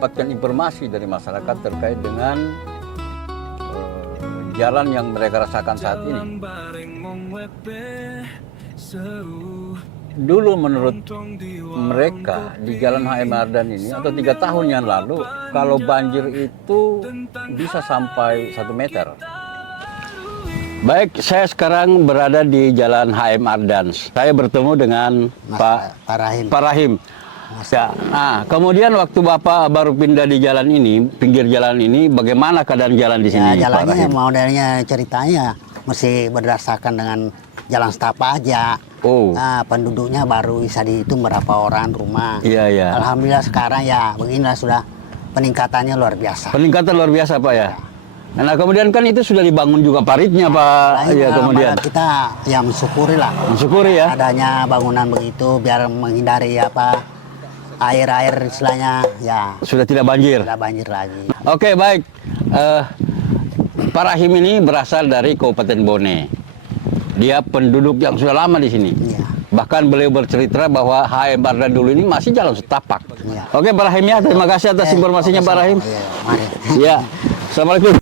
mendapatkan informasi dari masyarakat terkait dengan jalan yang mereka rasakan saat ini. Dulu menurut mereka di Jalan HM Ardan ini atau 3 tahun yang lalu, kalau banjir itu bisa sampai 1 meter. Baik, saya sekarang berada di Jalan HM Ardan. Saya bertemu dengan Pak Rahim. Ya. Nah, kemudian waktu Bapak baru pindah di jalan ini, pinggir jalan ini, bagaimana keadaan jalan di sini? Ya, jalannya modelnya ceritanya masih berdasarkan dengan jalan setapak aja. Oh. Nah, penduduknya baru bisa dihitung berapa orang rumah. Iya, iya. Alhamdulillah sekarang ya beginilah sudah peningkatannya luar biasa. Peningkatan luar biasa, Pak ya. Nah, kemudian kan itu sudah dibangun juga paritnya, Pak. Iya, kemudian kita ya mensyukuri lah. Mensyukuri ya. Adanya bangunan begitu biar menghindari air istilahnya ya. Sudah tidak banjir. Tidak banjir lagi. Oke, baik. Pak Rahim ini berasal dari Kabupaten Bone. Dia penduduk yang sudah lama di sini. Iya. Bahkan beliau bercerita bahwa HM Ardan dulu ini masih jalan setapak. Iya. Oke, Pak Rahim ya, terima kasih atas informasinya, Pak Rahim. Iya, mari. Ya, Assalamualaikum.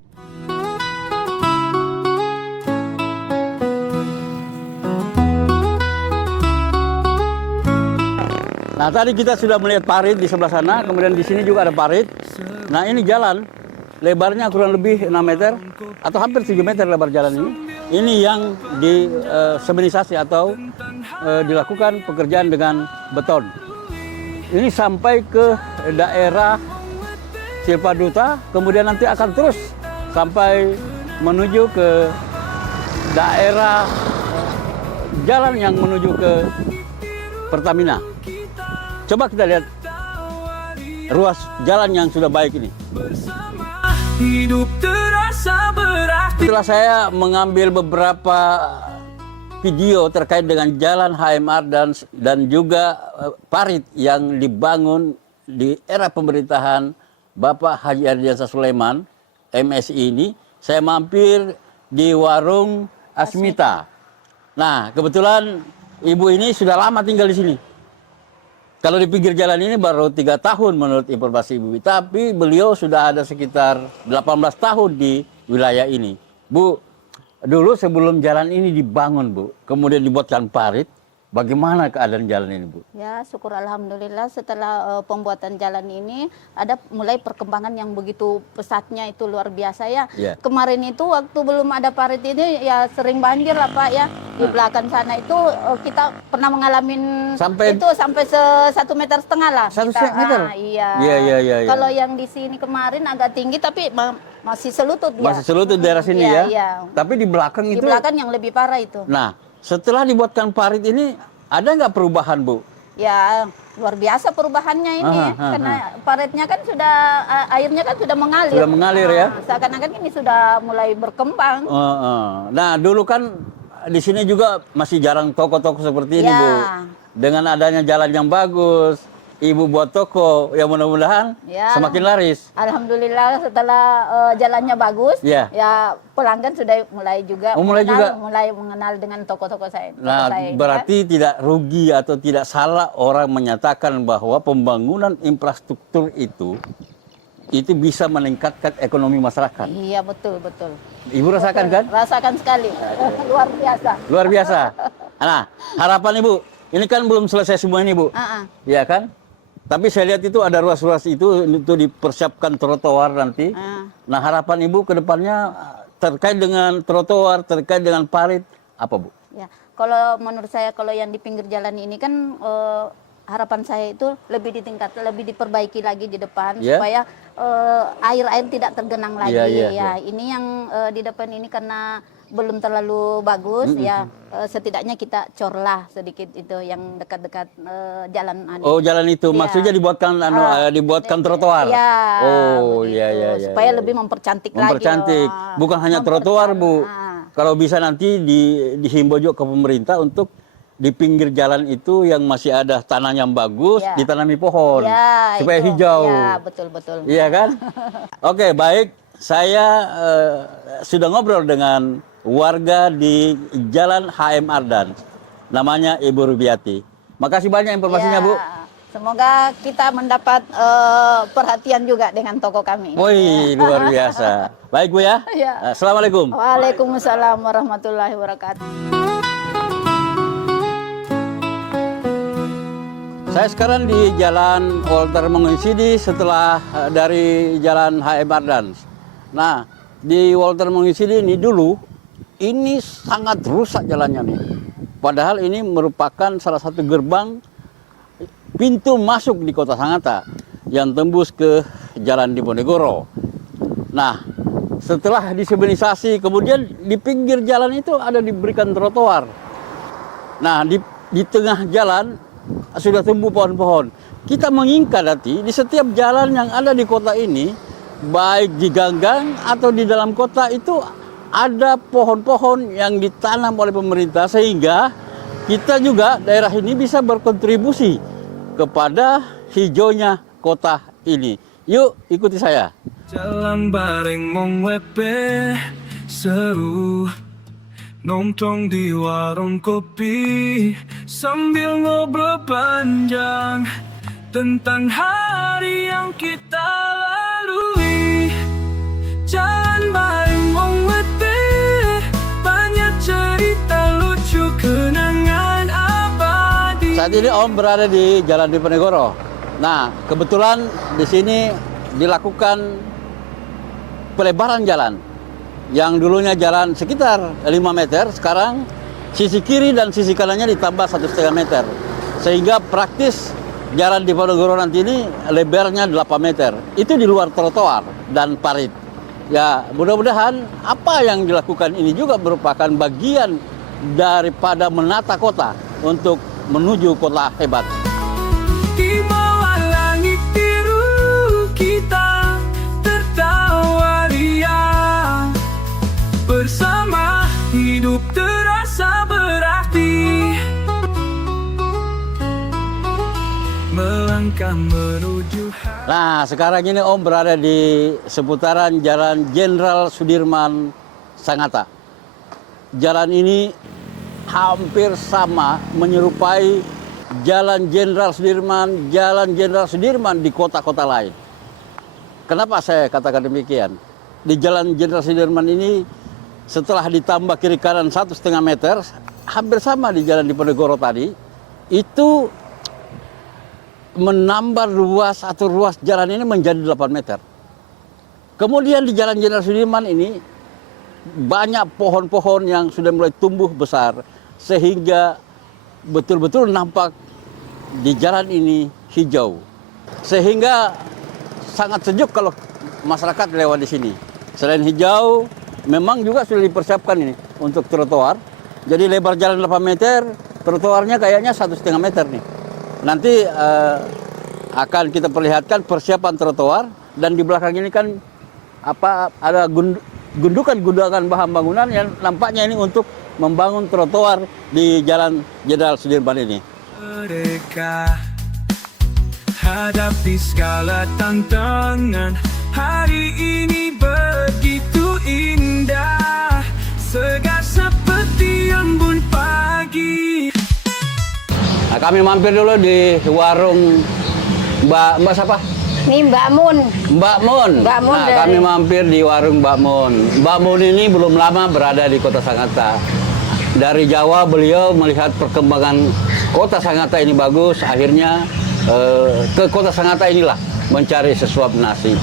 Nah, tadi kita sudah melihat parit di sebelah sana, kemudian di sini juga ada parit. Nah, ini jalan, lebarnya kurang lebih 6 meter, atau hampir 7 meter lebar jalan ini. Ini yang disemenisasi atau dilakukan pekerjaan dengan beton. Ini sampai ke daerah Silpaduta, kemudian nanti akan terus sampai menuju ke daerah jalan yang menuju ke Pertamina. Coba kita lihat ruas jalan yang sudah baik ini. Hidup terasa berarti. Setelah saya mengambil beberapa video terkait dengan Jalan HM Ardan dan juga parit yang dibangun di era pemerintahan Bapak Haji Ardiansah Sulaiman, MSI ini, saya mampir di warung Asmita. Nah, kebetulan ibu ini sudah lama tinggal di sini. Kalau di pinggir jalan ini baru 3 tahun menurut informasi Ibu, tapi beliau sudah ada sekitar 18 tahun di wilayah ini. Bu, dulu sebelum jalan ini dibangun, Bu, kemudian dibuatkan parit, bagaimana keadaan jalan ini, Bu? Ya, syukur alhamdulillah setelah pembuatan jalan ini ada mulai perkembangan yang begitu pesatnya, itu luar biasa ya. Yeah. Kemarin itu waktu belum ada parit ini ya sering banjir lah, Pak ya. Di belakang sana itu kita pernah mengalami sampai 1,5 meter lah. 1,5 meter? Iya. Iya. Kalau yang di sini kemarin agak tinggi tapi masih selutut ya. Masih selutut daerah sini ya? Iya. Tapi di belakang itu? Di belakang yang lebih parah itu. Nah, setelah dibuatkan parit ini, ada nggak perubahan, Bu? Ya, luar biasa perubahannya ini. Karena paritnya kan sudah, airnya kan sudah mengalir. Sudah mengalir ya? Seakan-akan ini sudah mulai berkembang. Nah, dulu kan di sini juga masih jarang toko-toko seperti ini, Bu. Dengan adanya jalan yang bagus, Ibu buat toko, ya mudah-mudahan semakin laris. Alhamdulillah setelah jalannya bagus, ya pelanggan sudah mulai juga mulai mengenal dengan toko-toko saya. Nah, berarti tidak rugi atau tidak salah orang menyatakan bahwa pembangunan infrastruktur itu bisa meningkatkan ekonomi masyarakat. Iya, betul. Ibu rasakan kan? Rasakan sekali, luar biasa. Luar biasa. Nah, harapan Ibu, ini kan belum selesai semua ini, Bu. Iya kan? Tapi saya lihat itu ada ruas-ruas itu dipersiapkan trotoar nanti. Nah, harapan Ibu ke depannya terkait dengan trotoar, terkait dengan parit, apa, Bu? Ya, kalau menurut saya kalau yang di pinggir jalan ini kan harapan saya itu lebih diperbaiki lagi di depan supaya air-air tidak tergenang lagi. Ini yang di depan ini karena belum terlalu bagus setidaknya kita corlah sedikit itu yang dekat-dekat jalan. Oh, jalan itu maksudnya dibuatkan trotoar. Iya. Supaya lebih mempercantik lagi. Bukan hanya trotoar, Bu. Kalau bisa nanti dihimbau juga ke pemerintah untuk di pinggir jalan itu yang masih ada tanah yang bagus, ditanami pohon supaya hijau. Ya, betul. Iya kan? Oke, baik. Saya sudah ngobrol dengan warga di Jalan HM Ardan. Namanya Ibu Rubiati. Makasih banyak informasinya, Bu. Semoga kita mendapat perhatian juga dengan toko kami. Woi, luar biasa. Baik Bu ya. Ya. Assalamualaikum. Waalaikumsalam warahmatullahi wabarakatuh. Saya sekarang di Jalan Walter Mongisidi setelah dari Jalan HM Ardans. Nah, di Walter Mongisidi ini dulu, ini sangat rusak jalannya nih. Padahal ini merupakan salah satu gerbang pintu masuk di Kota Sangatta yang tembus ke Jalan Diponegoro. Nah, setelah disebenisasi, kemudian di pinggir jalan itu ada diberikan trotoar. Nah, di tengah jalan sudah tumbuh pohon-pohon. Kita mengingat nanti di setiap jalan yang ada di kota ini, baik di ganggang atau di dalam kota itu ada pohon-pohon yang ditanam oleh pemerintah sehingga kita juga daerah ini bisa berkontribusi kepada hijaunya kota ini. Yuk ikuti saya. Jalan bareng mong wepe seru, nongkrong di warung kopi sambil ngobrol panjang tentang hari yang kita lalui. Jalan bareng mong wepe, banyak cerita lucu, kenangan abadi. Saat ini Om berada di Jalan Diponegoro. Nah, kebetulan di sini dilakukan pelebaran jalan. Yang dulunya jalan sekitar 5 meter, sekarang sisi kiri dan sisi kanannya ditambah 1,5 meter. Sehingga praktis jalan Diponegoro nanti ini lebarnya 8 meter. Itu di luar trotoar dan parit. Ya, mudah-mudahan apa yang dilakukan ini juga merupakan bagian daripada menata kota untuk menuju kota hebat. Di bawah langit biru kita tertawa ria, bersama hidup terasa berarti, melangkah menuju Nah, sekarang ini Om berada di seputaran Jalan Jenderal Sudirman Sangatta. Jalan ini hampir sama menyerupai Jalan Jenderal Sudirman di kota-kota lain. Kenapa saya katakan demikian? Di Jalan Jenderal Sudirman ini setelah ditambah kiri kanan 1,5 meter, hampir sama di Jalan Diponegoro tadi, itu menambah ruas jalan ini menjadi 8 meter. Kemudian di Jalan Jenderal Sudirman ini banyak pohon-pohon yang sudah mulai tumbuh besar sehingga betul-betul nampak di jalan ini hijau. Sehingga sangat sejuk kalau masyarakat lewat di sini. Selain hijau, memang juga sudah dipersiapkan ini untuk trotoar. Jadi lebar jalan 8 meter, trotoarnya kayaknya 1,5 meter nih. Nanti akan kita perlihatkan persiapan trotoar, dan di belakang ini kan ada gundukan-gundukan bahan bangunan yang nampaknya ini untuk membangun trotoar di Jalan Jenderal Sudirman ini. mereka hadapi segala tantangan. Hari ini begitu indah, segar seperti embun pagi. Nah, kami mampir dulu di warung Mbak siapa? Ini Mbak Mun. Mbak Mun. Mbak Mun Nah, dari- kami mampir di warung Mbak Mun. Mbak Mun ini belum lama berada di Kota Sangatta. Dari Jawa beliau melihat perkembangan Kota Sangatta ini bagus, akhirnya ke Kota Sangatta inilah mencari sesuap nasi.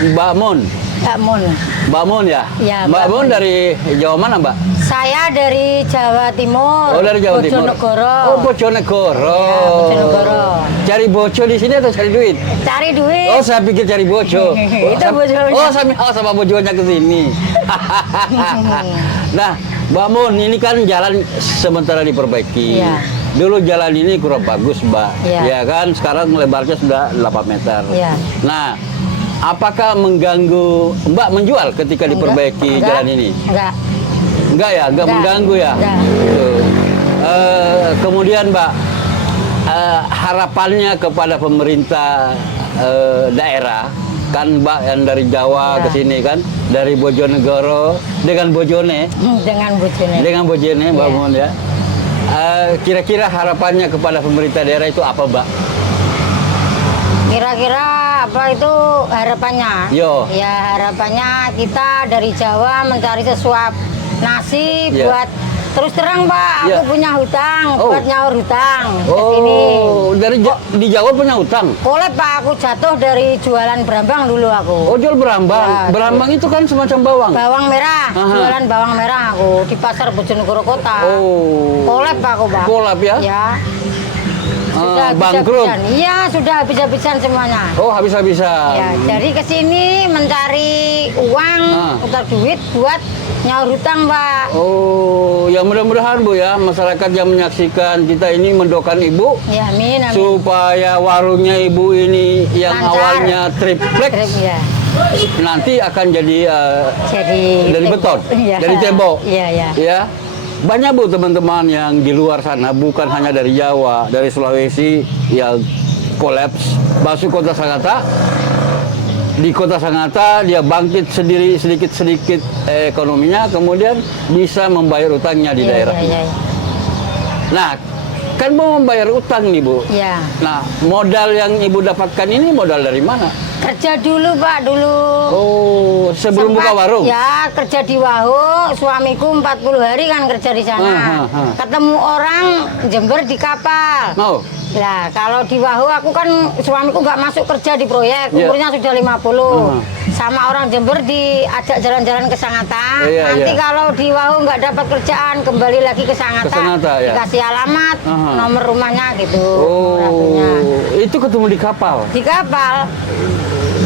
Mbak Mun. Mbak Mun. Mbak Mun ya? Ya, Mbak Mbak Mun Mun. dari Jawa mana, Mbak? Saya dari Jawa Timur. Oh, dari Jawa Timur. Bojonegoro. Oh, Bojonegoro. Ya, Bojonegoro. Cari boco di sini atau cari duit? Cari duit. Oh, saya pikir cari boco. Itu boconya. Oh, sama boconya ke sini. Nah, Mbak Mun, ini kan jalan sementara diperbaiki. Iya. Dulu jalan ini kurang bagus, Mbak. Iya. Ya kan, sekarang lebarnya sudah 8 meter. Iya. Nah, apakah mengganggu Mbak menjual ketika diperbaiki Enggak. jalan ini? Enggak. Enggak ya, enggak Enggak. mengganggu ya. Enggak. Tuh. Kemudian Mbak, harapannya kepada pemerintah daerah, kan Mbak yang dari Jawa Ya. ke sini kan, dari Bojonegoro dengan Bojone, Dengan bojone. dengan Bojone Mbak Ya. Mun ya. Kira-kira harapannya kepada pemerintah daerah itu apa, Mbak? Kira-kira apa itu harapannya? Yo. Ya harapannya kita dari Jawa mencari sesuap nasi Ya. buat terus terang Pak, aku Ya. punya hutang Oh. buat nyaur hutang ke sini. Oh, di Jawa punya utang. Kolep Pak, aku jatuh dari jualan berambang dulu aku. Oh, jual berambang. Ya, Berambang itu kan semacam bawang. Bawang merah, Aha. jualan bawang merah aku di pasar Bojonegoro Kota. Oh. Kolep Pak aku Pak. Kolap ya? Ya. Bangkrut. habis-habisan. Iya, sudah habis-habisan semuanya. Oh, habis-habisan. Ya, jadi ke sini mencari uang, putar duit buat nyaur hutang, Pak. Oh, ya mudah-mudahan Bu ya, masyarakat yang menyaksikan kita ini mendoakan Ibu Ya, amin, amin. supaya warungnya Ibu ini yang Lancar. awalnya triplex Ya, nanti akan jadi jadi dari beton, Iya. dari tembok. Iya, iya. Ya. Banyak Bu teman-teman yang di luar sana, bukan hanya dari Jawa, dari Sulawesi yang kolaps, masuk kota Sangatta. Di kota Sangatta dia bangkit sendiri sedikit-sedikit ekonominya, kemudian bisa membayar utangnya di Iya, daerah. iya, iya. Nah, kan mau membayar utang nih Bu. Iya. Nah, modal yang Ibu dapatkan ini modal dari mana? Kerja dulu, Pak, dulu. Oh, sebelum buka Sempat, warung? Ya, kerja di Wahoo, suamiku 40 hari kan kerja di sana. Ketemu orang Jember di kapal. Oh. Nah, kalau di Wahoo aku kan suamiku nggak masuk kerja di proyek, Iya. umurnya sudah 50. Sama orang Jember diajak jalan-jalan ke Sangatta. Iya, Nanti iya. kalau di Wahoo nggak dapat kerjaan, kembali lagi ke Sangatta. Ke Sangatta, ya. Dikasih alamat, nomor rumahnya gitu. Oh, itu ketemu di kapal. Di kapal.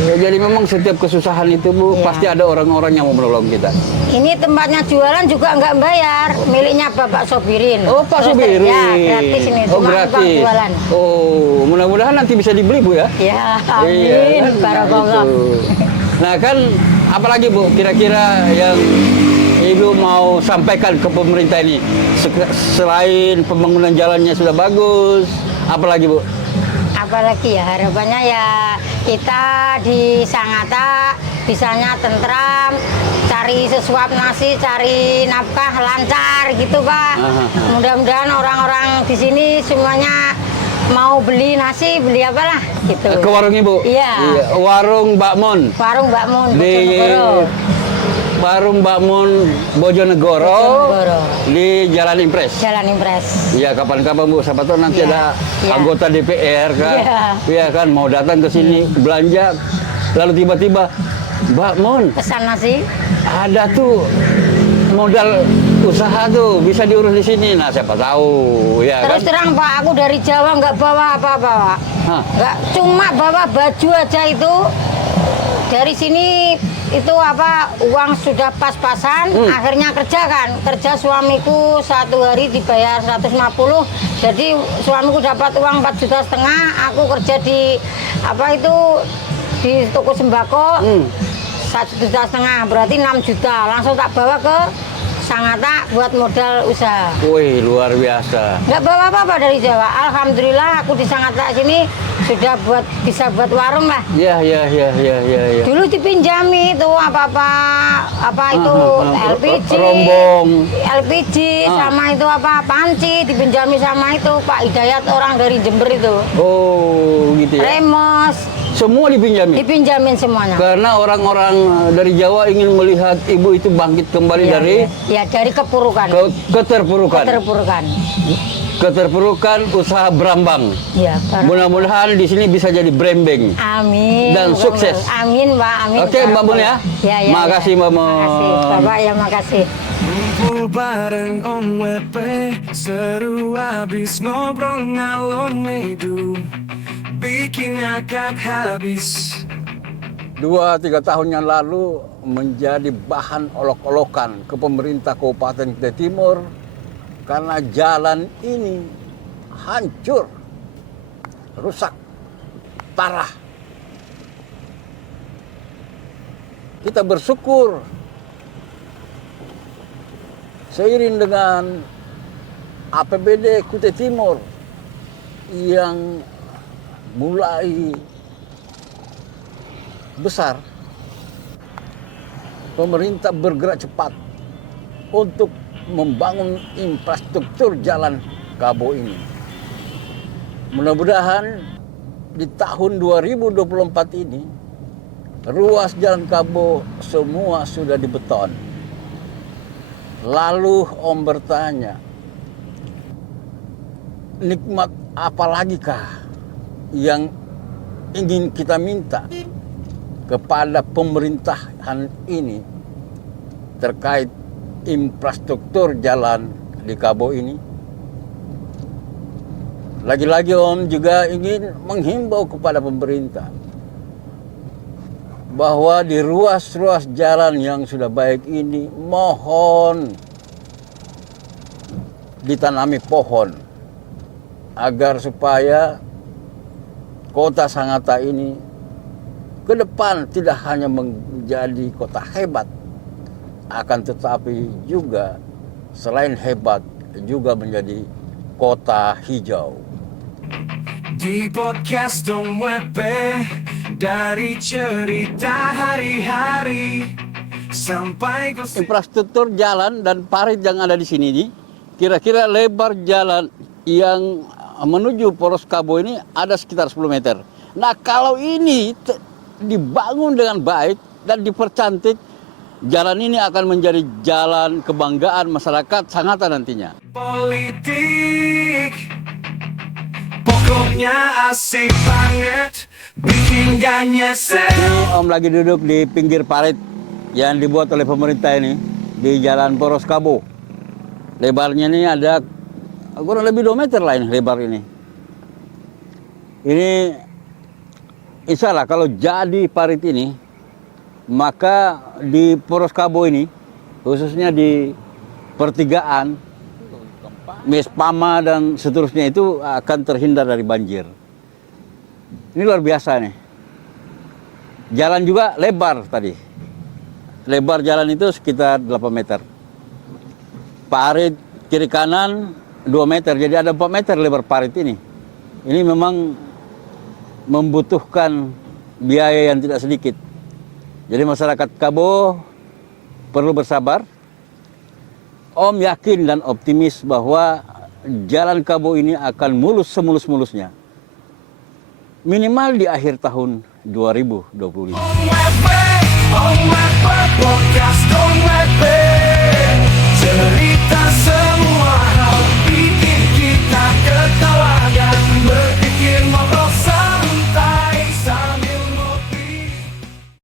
Ya, jadi memang setiap kesusahan itu Bu, Iya. pasti ada orang-orang yang mau menolong kita. Ini tempatnya jualan juga nggak bayar, miliknya Bapak Sobirin. Oh, Pak Terus, Sobirin. Ya, gratis ini, Oh, cuma numpang gratis. jualan. Oh, mudah-mudahan nanti bisa dibeli Bu ya. Ya, Iya, amin. kan? Barakallah. Itu. Nah kan, apalagi Bu, kira-kira yang Ibu mau sampaikan ke pemerintah ini, selain pembangunan jalannya sudah bagus, apalagi Bu? Apalagi ya harapannya ya kita di Sangatta bisanya tentram, cari sesuap nasi, cari nafkah lancar gitu Pak. Mudah-mudahan orang-orang di sini semuanya mau beli nasi, beli apalah gitu. Ke warung Ibu? Iya. Warung Mbak Mun. Warung Mbak Mun, Di Bojonegoro. Warung Mbak Mun Bojonegoro, di Jalan Impres. Jalan Impres. Ya kapan-kapan Bu, siapa tahu nanti Iya, ada iya. anggota DPR kan, Iya. ya kan mau datang ke sini belanja, lalu tiba-tiba Mbak Mun Pesan nasi. ada tuh modal usaha tuh bisa diurus di sini, nah siapa tahu ya Terus kan. terang Pak, aku dari Jawa nggak bawa apa-apa Pak. Hah. Nggak, cuma bawa baju aja itu. Dari sini itu apa uang sudah pas-pasan, akhirnya kerja suamiku satu hari dibayar 150, jadi suamiku dapat uang 4,5 juta, aku kerja di apa itu di toko sembako 1,5 juta, berarti 6 juta, langsung tak bawa ke Sangatta buat modal usaha. Wih luar biasa. Nggak bawa apa-apa dari Jawa. Alhamdulillah aku di Sangatta sini sudah bisa buat warung lah. Ya. Dulu dipinjami itu apa itu LPG, Rombong. LPG sama itu apa panci dipinjami sama itu Pak Hidayat orang dari Jember itu. Oh gitu ya. Remos Semua dipinjami. dipinjamin semuanya. Karena orang-orang dari Jawa ingin melihat Ibu itu bangkit kembali dari dari kepurukan. keterpurukan. Keterpurukan usaha berambang. Iya. Mudah-mudahan di sini bisa jadi branding. Amin. Dan sukses. Amin Pak. Amin. Oke, Mbak Mun ya. Ya. Makasih, Mbak Mun. Makasih Bapak ya makasih. Ngumpul bareng Om WP, seru abis ngobrol ngalor ngidul, bikin akad habis. 2-3 tahun yang lalu menjadi bahan olok-olokan ke pemerintah Kabupaten Kutai Timur karena jalan ini hancur, rusak, parah. Kita bersyukur seiring dengan APBD Kutai Timur yang mulai besar, pemerintah bergerak cepat untuk membangun infrastruktur jalan Kabo ini. Mudah-mudahan di tahun 2024 ini ruas Jalan Kabo semua sudah dibeton. Lalu Om bertanya, nikmat apa lagi kah yang ingin kita minta kepada pemerintahan ini terkait infrastruktur jalan di Kabo ini? Lagi-lagi Om juga ingin menghimbau kepada pemerintah bahwa di ruas-ruas jalan yang sudah baik ini mohon ditanami pohon agar supaya kota Sangatta ini ke depan tidak hanya menjadi kota hebat, akan tetapi juga selain hebat juga menjadi kota hijau. Di podcast Om Wepe, dari cerita hari-hari sampai ke Infrastruktur jalan dan parit yang ada di sini nih, kira-kira lebar jalan yang menuju Poros Kabo ini ada sekitar 10 meter. Nah, kalau ini dibangun dengan baik dan dipercantik, jalan ini akan menjadi jalan kebanggaan masyarakat Sangatta nantinya. politik. Pokoknya asik banget, bikin gak nyesel. Ini Om lagi duduk di pinggir parit yang dibuat oleh pemerintah ini di Jalan Poros Kabo. Lebarnya ini ada kurang lebih 2 meter lah ini lebar ini. Ini insya Allah kalau jadi parit ini, maka di Poros Kabo ini, khususnya di pertigaan, Mespama dan seterusnya itu akan terhindar dari banjir. Ini luar biasa nih. Jalan juga lebar tadi. Lebar jalan itu sekitar 8 meter. Parit kiri kanan 2 meter, jadi ada 4 meter lebar parit ini. Ini memang membutuhkan biaya yang tidak sedikit. Jadi masyarakat Kabo perlu bersabar. Om yakin dan optimis bahwa Jalan Kabo ini akan mulus semulus-mulusnya. Minimal di akhir tahun 2025. Om Wepe, podcast Om Wepe.